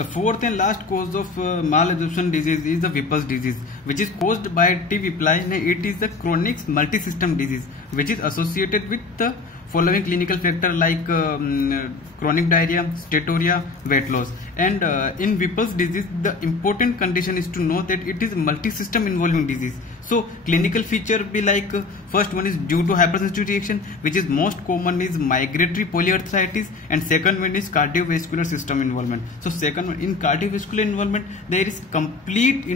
The fourth and last cause of malabsorption disease is the Whipple's disease, which is caused by T. whippleyi. It is the chronic multisystem disease which is associated with the following clinical factor like chronic diarrhea, steatorrhea, weight loss. And in Whipple's disease, the important condition is to know that it is multi-system involving disease. So clinical feature be like first one is due to hypersensitivity reaction, which is most common is migratory polyarthritis, and second one is cardiovascular system involvement. So second one, in cardiovascular involvement there is complete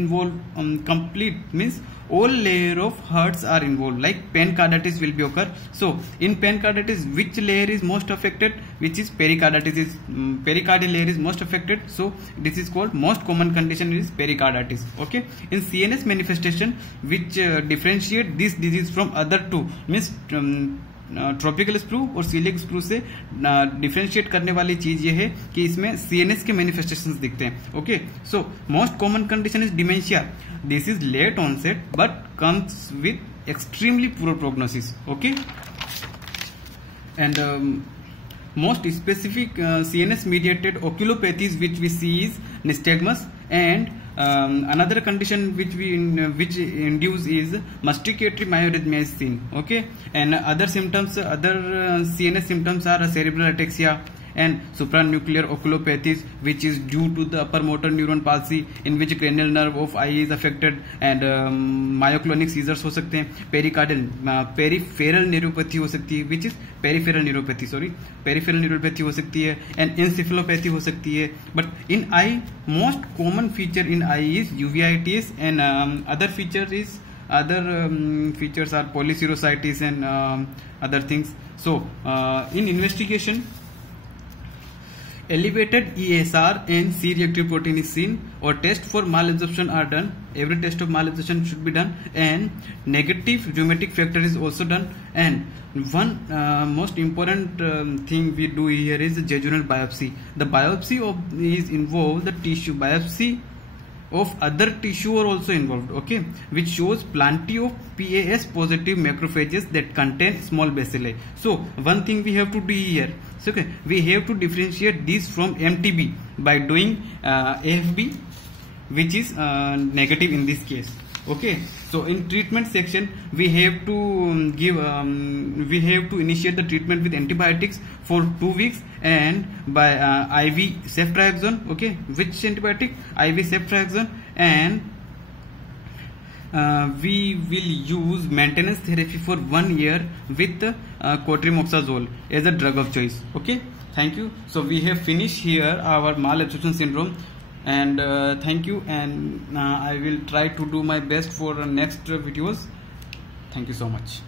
means all layer of hearts are involved, like pericarditis will be occur. So in pericarditis, which layer is most affected? Which is pericarditis is pericardial layer is most affected. So this is called most common condition is pericarditis. Okay. In CNS manifestation, which differentiate this disease from other two, means tropical sprue और coeliac sprue से differentiate करने वाली चीज ये है कि इसमें CNS के मैनिफेस्टेशंस दिखते हैं. Okay, so most common condition is dementia. This is late onset but comes with extremely poor prognosis. Okay, and most specific CNS mediated oculopathies which we see is nystagmus, and another condition which induce is masticatory myarrhythmia is seen. Okay, and other symptoms, CNS symptoms are cerebral ataxia and supranuclear oculopathies, which is due to the upper motor neuron palsy in which cranial nerve of eye is affected, and myoclonic seizures हो सकते हैं. Peripheral neuropathy हो सकती है, which is peripheral neuropathy हो सकती है, and encephalopathy हो सकती है. But in eye, most common feature in eye is uveitis, and other features are polycirrhosis and other things. So in investigation, elevated ESR and C-reactive protein is seen, or test for malabsorption are done. Every test of malabsorption should be done, and negative geometric factor is also done. And one most important thing we do here is the jejunal biopsy. The biopsy is involved the tissue biopsy of other tissue are also involved. Okay, which shows plenty of PAS positive macrophages that contain small bacilli. So one thing we have to do here, so okay, we have to differentiate this from MTB by doing AFB, which is negative in this case. Okay, so in treatment section we have to initiate the treatment with antibiotics for 2 weeks and by IV ceftriaxone. Okay, which antibiotic? IV ceftriaxone, and we will use maintenance therapy for 1 year with cotrimoxazole as a drug of choice. Okay, thank you. So we have finished here our malabsorption syndrome, and thank you, and I will try to do my best for next videos. Thank you so much.